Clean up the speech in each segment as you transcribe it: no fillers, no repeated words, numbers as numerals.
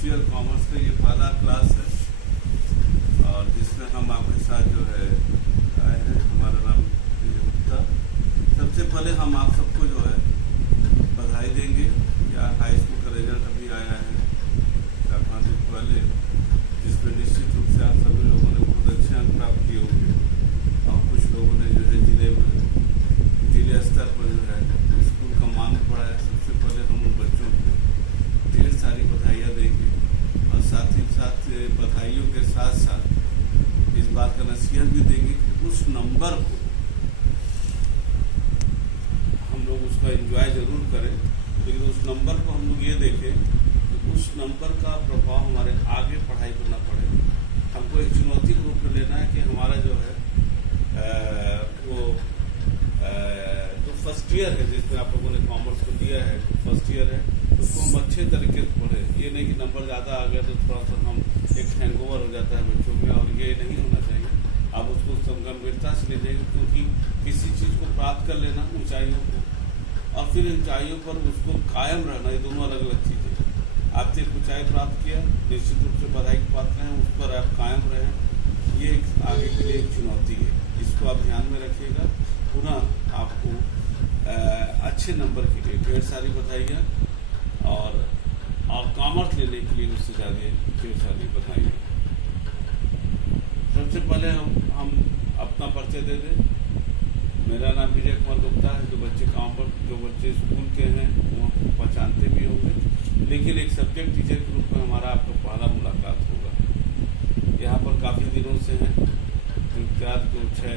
First year commerce का ये पहला क्लास है और जिसमें हम आपके साथ जो है आए हैं। हमारा नाम विजय गुप्ता। सबसे पहले हम आप सबको जो है बधाई देंगे। यार हाई स्कूल का रिजल्ट अभी आया है 4-5 दिन पहले, जिसमें निश्चित रूप से आप सभी लोगों ने बहुत अच्छे अंक प्राप्त किए होंगे और कुछ लोगों ने जो है जिले स्तर पर जो है स्कूल का मान बढ़ाया। सबसे पहले हम उन बच्चों को ढेर सारी बधाइयाँ देंगे और साथ ही साथ बधाइयों के साथ साथ इस बात का नसीहत भी देंगे कि उस नंबर को हम लोग उसका एंजॉय जरूर करें, लेकिन उस नंबर को हम लोग ये देखें कि उस नंबर का प्रभाव हमारे आगे पढ़ाई पर न पड़े। हमको एक चुनौती के रूप में लेना है कि हमारा जो है जो फर्स्ट ईयर है, जिसमें आप लोगों ने कॉमर्स को दिया है, जो फर्स्ट ईयर है उसको हम अच्छे तरीके से पढ़ें। ये नहीं कि नंबर ज़्यादा आ गया तो थोड़ा सा हम एक हैंगओवर हो जाता है बच्चों में, और ये नहीं होना चाहिए। आप उसको गंभीरता से ले जाएंगे, क्योंकि किसी चीज़ को प्राप्त कर लेना ऊंचाइयों को और फिर ऊंचाइयों पर उसको कायम रहना, ये दोनों अलग अलग चीज़ें। आपने एक ऊंचाई प्राप्त किया, निश्चित रूप से बधाई के पात्र हैं, उस पर आप कायम रहें। ये आगे के लिए एक चुनौती है, इसको आप ध्यान में रखिएगा। पुनः आपको अच्छे नंबर के लिए ढेर सारी बधाइयाँ और कॉमर्स लेने के लिए उससे ज़्यादा ढेर सारी बधाइयाँ। सबसे पहले हम अपना परिचय दे दें। मेरा नाम विजय कुमार गुप्ता है। जो बच्चे स्कूल के हैं वो पहचानते भी होंगे, लेकिन एक सब्जेक्ट टीचर के रूप में हमारा आपका पहला मुलाकात होगा। यहाँ पर काफ़ी दिनों से हैं, 4-6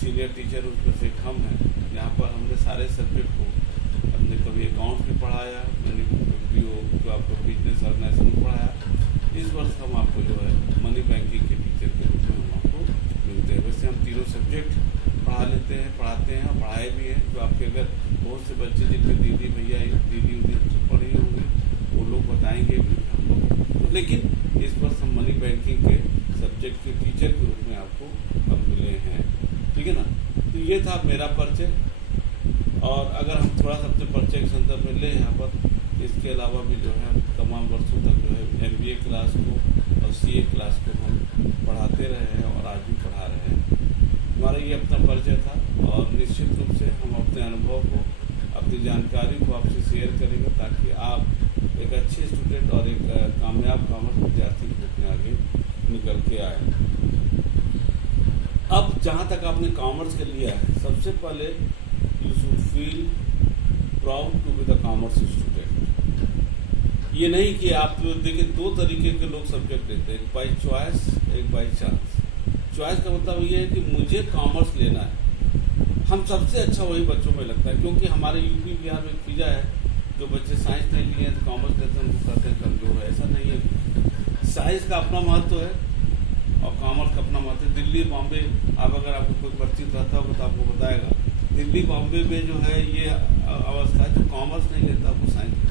सीनियर टीचर उसमें से हम हैं। यहाँ पर हमने सारे सब्जेक्ट को, हमने कभी अकाउंट्स भी पढ़ाया, मैंने जो आपको बिजनेस ऑर्गेनाइजेशन में पढ़ाया। इस वर्ष हम आपको जो है मनी बैंकिंग के टीचर के रूप में हम आपको मिलते हैं। वैसे हम तीनों सब्जेक्ट पढ़ाते हैं और पढ़ाए भी हैं। जो आपके अगर बहुत से बच्चे जिनके दीदी पढ़ी होंगी वो लोग बताएंगे भी हम लोग। लेकिन इस वर्ष हम मनी बैंकिंग के सब्जेक्ट के टीचर के रूप में आपको हम मिले हैं, ठीक है ना। तो ये था मेरा परिचय। और अगर हम थोड़ा सबसे परिचय के संदर्भ में लें यहाँ पर, इसके अलावा भी जो है हम तमाम वर्षों तक जो है MBA क्लास को और CA क्लास को हम पढ़ाते रहे हैं और आज भी पढ़ा रहे हैं। हमारा ये अपना परिचय था और निश्चित रूप से हम अपने अनुभव को, अपनी जानकारी को आपसे शेयर करेंगे, ताकि आप एक अच्छे स्टूडेंट और एक कामयाब कॉमर्स विद्यार्थी के रूप में आगे निकल के आए। अब जहाँ तक आपने कॉमर्स के लिया है, सबसे पहले you should feel proud to be the commerce student. ये नहीं कि आप देखिए, 2 तरीके के लोग सब्जेक्ट लेते हैं, एक बाई चॉइस, एक बाई चांस। चॉइस का मतलब ये है कि मुझे कॉमर्स लेना है। हम सबसे अच्छा वही बच्चों में लगता है, क्योंकि हमारे यूपी बिहार में एक चीज़ है, जो बच्चे साइंस नहीं लिए हैं तो कॉमर्स लेते हैं, उनको कहते हैं कमजोर है। ऐसा नहीं है। साइंस का अपना महत्व है और कॉमर्स का अपना महत्व है। दिल्ली बॉम्बे, आप अगर आपको कोई परिचित रहता होगा तो आपको बताएगा, दिल्ली बॉम्बे में जो है ये अवस्था है, जो कॉमर्स नहीं लेता वो साइंस लेता।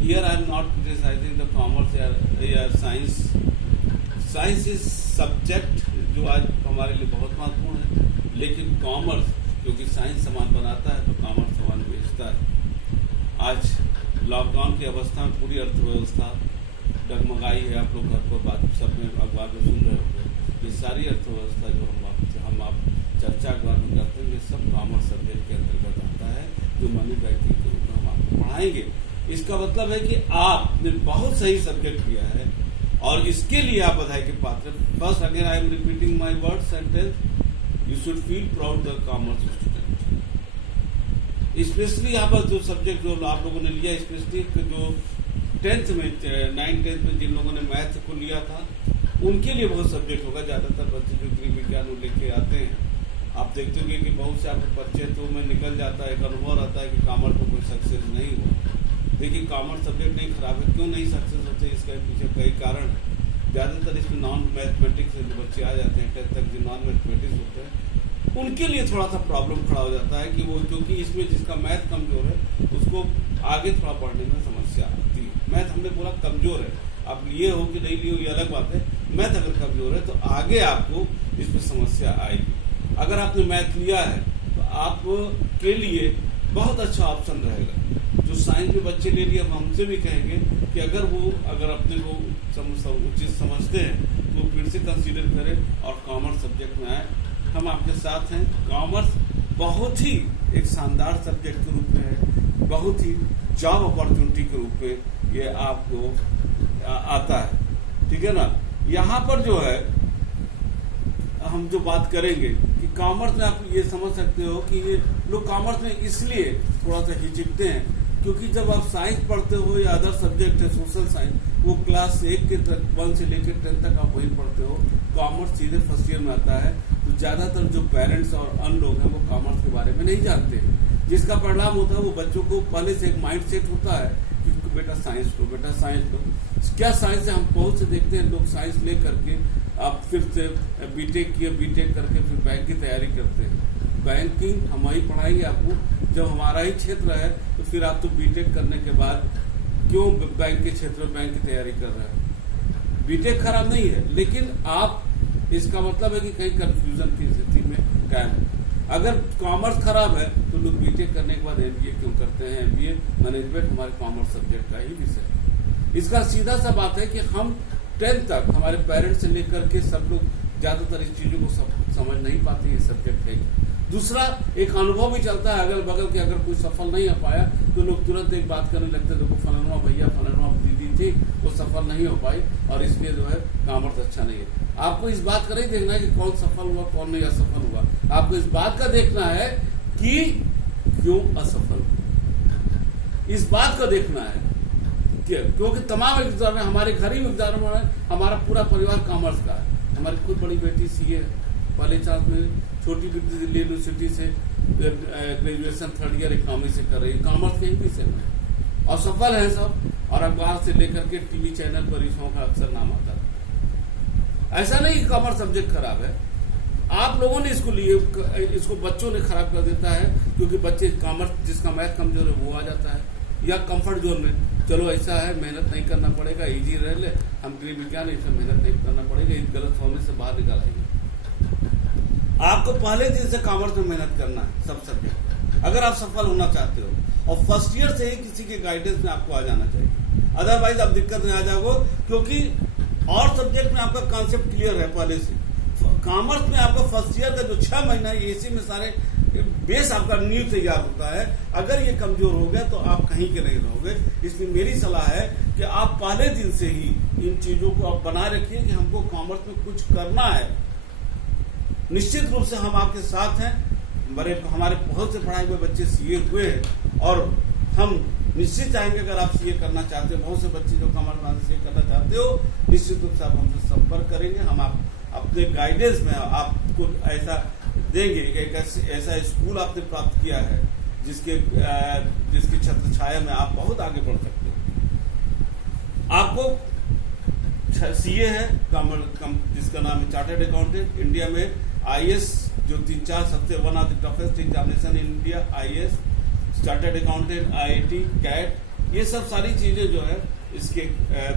Here I am not criticising the commerce या साइंस। साइंस इज सब्जेक्ट जो आज हमारे लिए बहुत महत्वपूर्ण है, लेकिन कॉमर्स, क्योंकि साइंस सामान बनाता है तो कॉमर्स सामान बेचता है। आज लॉकडाउन की अवस्था में पूरी अर्थव्यवस्था डगमगाई है। आप लोग घर पर बात सब में अखबार में सुन रहे होंगे। ये सारी अर्थव्यवस्था जो हम आप चर्चा अखबार में करते हैं, ये सब कॉमर्स सब्जेक्ट के अंतर्गत आता है, जो मनी बैंकिंग के रूप में हम आपको पढ़ाएंगे। इसका मतलब है कि आपने बहुत सही सब्जेक्ट लिया है और इसके लिए आप बधाई के पात्र। First again I am repeating my word sentence, you should feel proud the commerce student. Specially यहाँ पर जो सब्जेक्ट जो आप लोगों ने लिया, स्पेशली जो 10th में 9th-10th में जिन लोगों ने मैथ को लिया था, उनके लिए बहुत सब्जेक्ट होगा। ज़्यादातर बच्चे जो गृह विज्ञान लेके आते हैं, आप देखते होंगे कि बहुत से आपको परिचय तो में निकल जाता है, एक अनुभव रहता है कि कॉमर्स में कोई सक्सेस नहीं हुआ। देखिए, कॉमर्स सब्जेक्ट नहीं खराब है, क्यों नहीं सक्सेस होते, इसके पीछे कई कारण है। ज़्यादातर इसमें नॉन मैथमेटिक्स से जो बच्चे आ जाते हैं 10th तक, जो नॉन मैथमेटिक्स होते हैं, उनके लिए थोड़ा सा प्रॉब्लम खड़ा हो जाता है कि वो, क्योंकि इसमें जिसका मैथ कमजोर है उसको आगे थोड़ा पढ़ने में समस्या आती है। मैथ हमने बोला कमजोर है, आप लिए हो कि नहीं लिए हो ये अलग बात है। मैथ अगर कमजोर है तो आगे आपको इसमें समस्या आएगी। अगर आपने मैथ लिया है तो आपके लिए बहुत अच्छा ऑप्शन रहेगा। जो साइंस में बच्चे ले लिए, हम हमसे भी कहेंगे कि कि अगर अपने को उचित समझते हैं तो फिर से कंसीडर करें और कॉमर्स सब्जेक्ट में आए। हम आपके साथ हैं। कॉमर्स बहुत ही एक शानदार सब्जेक्ट के रूप में है, बहुत ही जॉब अपॉर्चुनिटी के रूप में ये आपको आता है, ठीक है ना। यहाँ पर जो है हम जो बात करेंगे कि कॉमर्स में आप ये समझ सकते हो कि ये लोग कॉमर्स में इसलिए थोड़ा सा हिचकते हैं क्योंकि जब आप साइंस पढ़ते हो या अदर सब्जेक्ट है सोशल साइंस, वो क्लास 1 के तक 1 से लेकर 10 तक आप वही पढ़ते हो। कॉमर्स सीधे फर्स्ट ईयर में आता है, तो ज्यादातर जो पेरेंट्स और अन लोग हैं वो कॉमर्स के बारे में नहीं जानते, जिसका परिणाम होता है वो बच्चों को पहले से एक माइंड सेट होता है कि बेटा साइंस लो, बेटा साइंस लो। क्या साइंस है, हम बहुत से देखते हैं लोग साइंस ले करके आप फिर से बीटेक किए, बीटेक करके फिर बैंक की तैयारी करते हैं। बैंकिंग हम ही पढ़ाएंगे आपको, जब हमारा ही क्षेत्र है तो फिर आप तो बीटेक करने के बाद क्यों बैंक के क्षेत्र में बैंक की तैयारी कर रहे हैं। बीटेक खराब नहीं है, लेकिन आप इसका मतलब है कि कहीं कंफ्यूजन की स्थिति में कायम है। अगर कॉमर्स खराब है तो लोग बीटेक करने के बाद एमबीए क्यों करते हैं। एमबीए मैनेजमेंट हमारे कॉमर्स सब्जेक्ट का ही विषय है। इसका सीधा सा बात है कि हम 10th तक हमारे पेरेंट्स से लेकर के सब लोग ज्यादातर इस चीजों को समझ नहीं पाते, ये सब्जेक्ट है। दूसरा एक अनुभव भी चलता है अगल बगल के, अगर कोई सफल नहीं हो पाया तो लोग तुरंत एक बात करने लगते हैं, देखो फलाना भैया फलाना दीदी थी वो सफल नहीं हो पाई और इसलिए जो है कॉमर्स अच्छा नहीं है। आपको इस बात का नहीं देखना है कि कौन सफल हुआ कौन नहीं असफल हुआ, आपको इस बात का देखना है कि क्यों असफल हुआ, इस बात का देखना है। क्योंकि तमाम एग्जाम में हमारे घर ही एग्जाम में हमारा पूरा परिवार कॉमर्स का है। हमारी खुद बड़ी बेटी सीए पहले चांस में, छोटी बेटी दिल्ली यूनिवर्सिटी से ग्रेजुएशन 3rd ईयर इकोनॉमी से कर रही है, कॉमर्स के ही विषय में, और सफल है सब। और अखबार से लेकर के टीवी चैनल पर इसों का अक्सर नाम आता है। ऐसा नहीं कि कॉमर्स सब्जेक्ट खराब है, आप लोगों ने इसको लिए, इसको बच्चों ने खराब कर देता है क्योंकि बच्चे कॉमर्स जिसका मैथ कमजोर है वो आ जाता है, या कंफर्ट जोन में चलो ऐसा है मेहनत नहीं करना पड़ेगा, इजी रह ले, हम गृह विज्ञान इसमें मेहनत नहीं करना पड़ेगा, इस गलत फॉर्मे से बाहर निकाल आएंगे। आपको पहले दिन से कॉमर्स में मेहनत करना है सब सब्जेक्ट, अगर आप सफल होना चाहते हो, और फर्स्ट ईयर से ही किसी के गाइडेंस में आपको आ जाना चाहिए, अदरवाइज आप दिक्कत में आ जाओगे। क्योंकि और सब्जेक्ट में आपका कॉन्सेप्ट क्लियर है पहले से, कॉमर्स में आपका फर्स्ट ईयर का जो 6 महीना है इसी में सारे बेस आपका न्यू तैयार होता है। अगर ये कमजोर हो गया तो आप कहीं के नहीं रहोगे। इसलिए मेरी सलाह है कि आप पहले दिन से ही इन चीजों को आप बनाए रखिए कि हमको कॉमर्स में कुछ करना है। निश्चित रूप से हम आपके साथ हैं, हमारे बहुत से पढ़ाए हुए बच्चे सीए हुए हैं और हम निश्चित चाहेंगे अगर आप सीए करना चाहते हो, बहुत से बच्चे जो कॉमर्स सीए करना चाहते हो, निश्चित रूप से आप हमसे संपर्क करेंगे। हम आप अपने गाइडेंस में आपको ऐसा देंगे कि एक ऐसा स्कूल आपने प्राप्त किया है जिसकी छत्र छाया में आप बहुत आगे बढ़ सकते हो। आपको सीए है जिसका नाम है चार्टर्ड अकाउंटेंट, इंडिया में आईएएस जो 3-4 सबसे one of the toughest examination in India, IAS, chartered accountant, IIT, CAT, ये सब सारी चीजें जो है इसके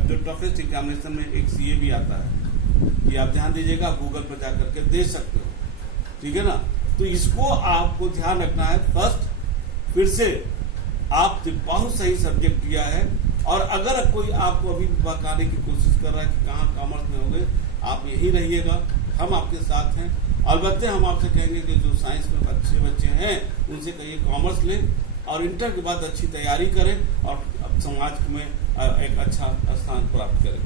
जो टफेस्ट एग्जामिनेशन में एक सीए भी आता है। ये आप ध्यान दीजिएगा, आप गूगल पर जाकर के देख सकते हो, ठीक है ना। तो इसको आपको ध्यान रखना है। फर्स्ट फिर से आपने बहुत सही सब्जेक्ट लिया है, और अगर कोई आपको अभी बकाने की कोशिश कर रहा है कि कहाँ कॉमर्स में होंगे, आप यही रहिएगा, हम आपके साथ हैं। अलबत्ते हम आपसे कहेंगे कि जो साइंस में अच्छे बच्चे हैं उनसे कहिए कॉमर्स लें और इंटर के बाद अच्छी तैयारी करें और समाज में एक अच्छा स्थान प्राप्त करें।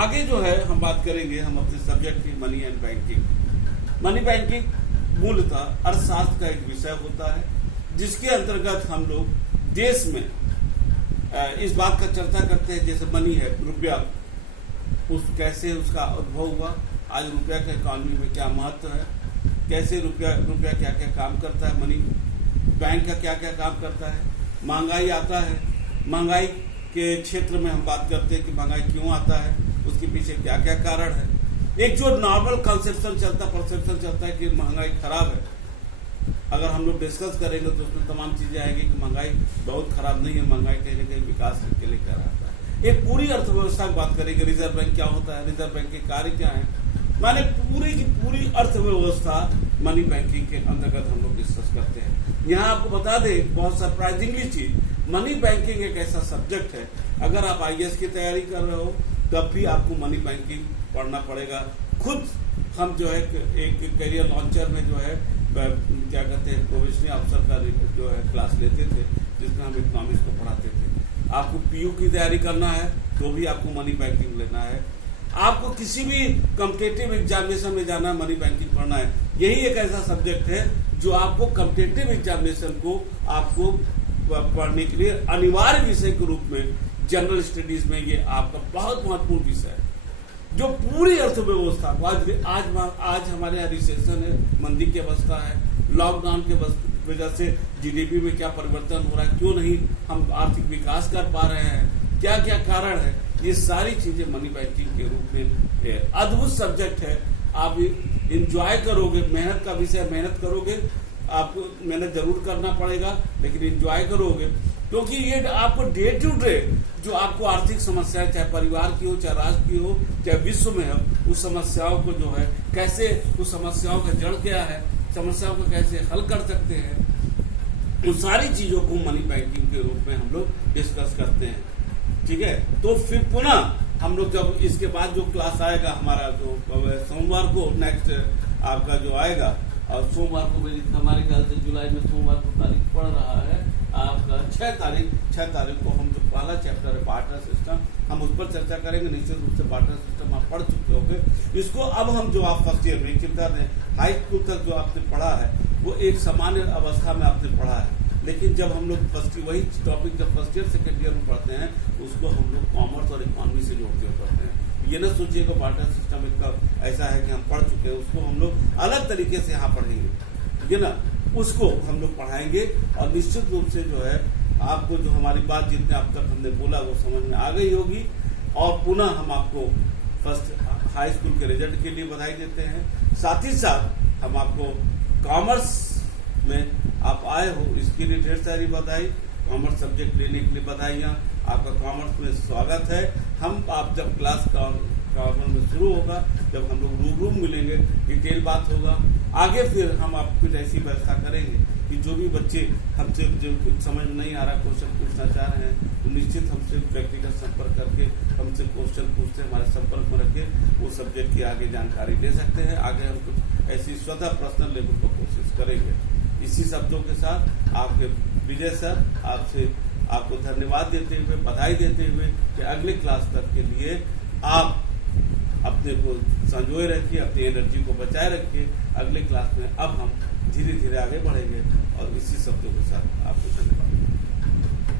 आगे जो है हम बात करेंगे हम अपने सब्जेक्ट की money and banking. Money banking मूलतः अर्थशास्त्र का एक विषय होता है जिसके अंतर्गत हम लोग देश में इस बात का चर्चा करते हैं, जैसे मनी है, रुपया, कैसे उसका उद्भव हुआ, आज रुपया के इकोनॉमी में क्या महत्व है, कैसे रुपया क्या क्या काम करता है, मनी बैंक का क्या क्या काम करता है, महंगाई आता है, महंगाई के क्षेत्र में हम बात करते हैं कि महंगाई क्यों आता है, उसके पीछे क्या क्या कारण है। एक जो नॉर्मल परसेप्शन चलता है कि महंगाई खराब है, अगर हम लोग डिस्कस करेंगे तो उसमें तमाम चीजें आएंगी कि महंगाई बहुत खराब नहीं है, महंगाई कहीं ना कहीं विकास के लिए कर आता है। एक पूरी अर्थव्यवस्था की बात करेंगे, रिजर्व बैंक क्या होता है, रिजर्व बैंक के कार्य क्या है, माने पूरी की पूरी अर्थव्यवस्था मनी बैंकिंग के अंतर्गत हम लोग डिस्कस करते हैं। यहाँ आपको बता दें बहुत सरप्राइजिंगली चीज, मनी बैंकिंग एक ऐसा सब्जेक्ट है, अगर आप IAS की तैयारी कर रहे हो तब भी आपको मनी बैंकिंग पढ़ना पड़ेगा। खुद हम जो है एक करियर लॉन्चर में जो है क्या कहते हैं प्रोबेशनरी अफसर का जो है क्लास लेते थे, जिसमें हम इकोनॉमिक्स को पढ़ाते थे। आपको PU की तैयारी करना है तो भी आपको मनी बैंकिंग लेना है। आपको किसी भी कॉम्पिटिटिव एग्जामिनेशन में जाना है, मनी बैंकिंग पढ़ना है। यही एक ऐसा सब्जेक्ट है जो आपको कॉम्पिटिटिव एग्जामिनेशन को आपको पढ़ने के लिए अनिवार्य विषय के रूप में जनरल स्टडीज में ये आपका बहुत महत्वपूर्ण विषय है, जो पूरी अर्थव्यवस्था को आज हमारे यहाँ रिसेशन है, मंदी की अवस्था है, लॉकडाउन के वजह से GDP में क्या परिवर्तन हो रहा है, क्यों नहीं हम आर्थिक विकास कर पा रहे हैं, क्या क्या कारण है, ये सारी चीजें मनी बैंकिंग के रूप में अद्भुत सब्जेक्ट है। आप इंजॉय करोगे, मेहनत का विषय, मेहनत करोगे, आपको मेहनत जरूर करना पड़ेगा लेकिन इंजॉय करोगे, क्योंकि ये आपको डे टू डे जो आपको आर्थिक समस्याएं, चाहे परिवार की हो, चाहे राष्ट्र की हो, चाहे विश्व में हो, उस समस्याओं को जो है कैसे, उस समस्याओं का जड़ क्या है, समस्याओं को कैसे हल कर सकते हैं, उन सारी चीजों को मनी बैंकिंग के रूप में हम लोग डिस्कस करते हैं। ठीक है, तो फिर पुनः हम लोग जब इसके बाद जो क्लास आएगा हमारा, जो सोमवार को नेक्स्ट आपका जो आएगा, और सोमवार को हमारे ख्याल से जुलाई में सोमवार को तारीख पड़ रहा है आपका 6 तारीख को हम जो पहला चैप्टर है पार्टनर सिस्टम, हम उस पर चर्चा करेंगे। निश्चित रूप से पार्टनर सिस्टम आप पढ़ चुके होंगे। इसको अब हम जो आप फर्स्ट ईयर में चिंता दें, हाई स्कूल तक जो आपने पढ़ा है वो एक सामान्य अवस्था में आपने पढ़ा है, लेकिन जब हम लोग वही टॉपिक जब फर्स्ट ईयर सेकेंड ईयर में पढ़ते हैं उसको हम लोग कॉमर्स और इकोनॉमी से जोड़ते हुए पढ़ते हैं। ये ना सोचिए कि पार्टनर सिस्टम एक ऐसा है कि हम पढ़ चुके हैं, उसको हम लोग अलग तरीके से यहाँ पढ़ेंगे, ठीक है ना, उसको हम लोग पढ़ाएंगे। और निश्चित रूप से जो है आपको जो हमारी बात जितने अब तक हमने बोला वो समझ में आ गई होगी। और पुनः हम आपको फर्स्ट हाई स्कूल के रिजल्ट के लिए बधाई देते हैं। साथ ही साथ हम आपको कॉमर्स में आप आए हो इसके लिए ढेर सारी बधाई, कॉमर्स सब्जेक्ट लेने के लिए बधाइयाँ, आपका कॉमर्स में स्वागत है। हम आप जब क्लास कॉमर्स में शुरू होगा, जब हम लोग रूबरू मिलेंगे, डिटेल बात होगा, आगे फिर हम आपको कुछ ऐसी व्यवस्था करेंगे कि जो भी बच्चे हमसे जो कुछ समझ में नहीं आ रहा क्वेश्चन पूछना चाह रहे हैं तो निश्चित हमसे व्यक्तिगत संपर्क करके हमसे क्वेश्चन पूछते, हमारे संपर्क में रखे वो सब्जेक्ट की आगे जानकारी ले सकते हैं। आगे हम कुछ ऐसी स्वतः पर्सनल लेवल पर कोशिश करेंगे। इसी शब्दों के साथ आपके विजय सर आपको धन्यवाद देते हुए, बधाई देते हुए कि अगले क्लास तक के लिए आप अपने को संजोए रखिए, अपनी एनर्जी को बचाए रखिए। अगले क्लास में अब हम धीरे धीरे आगे बढ़ेंगे और इसी शब्दों के साथ आपको धन्यवाद।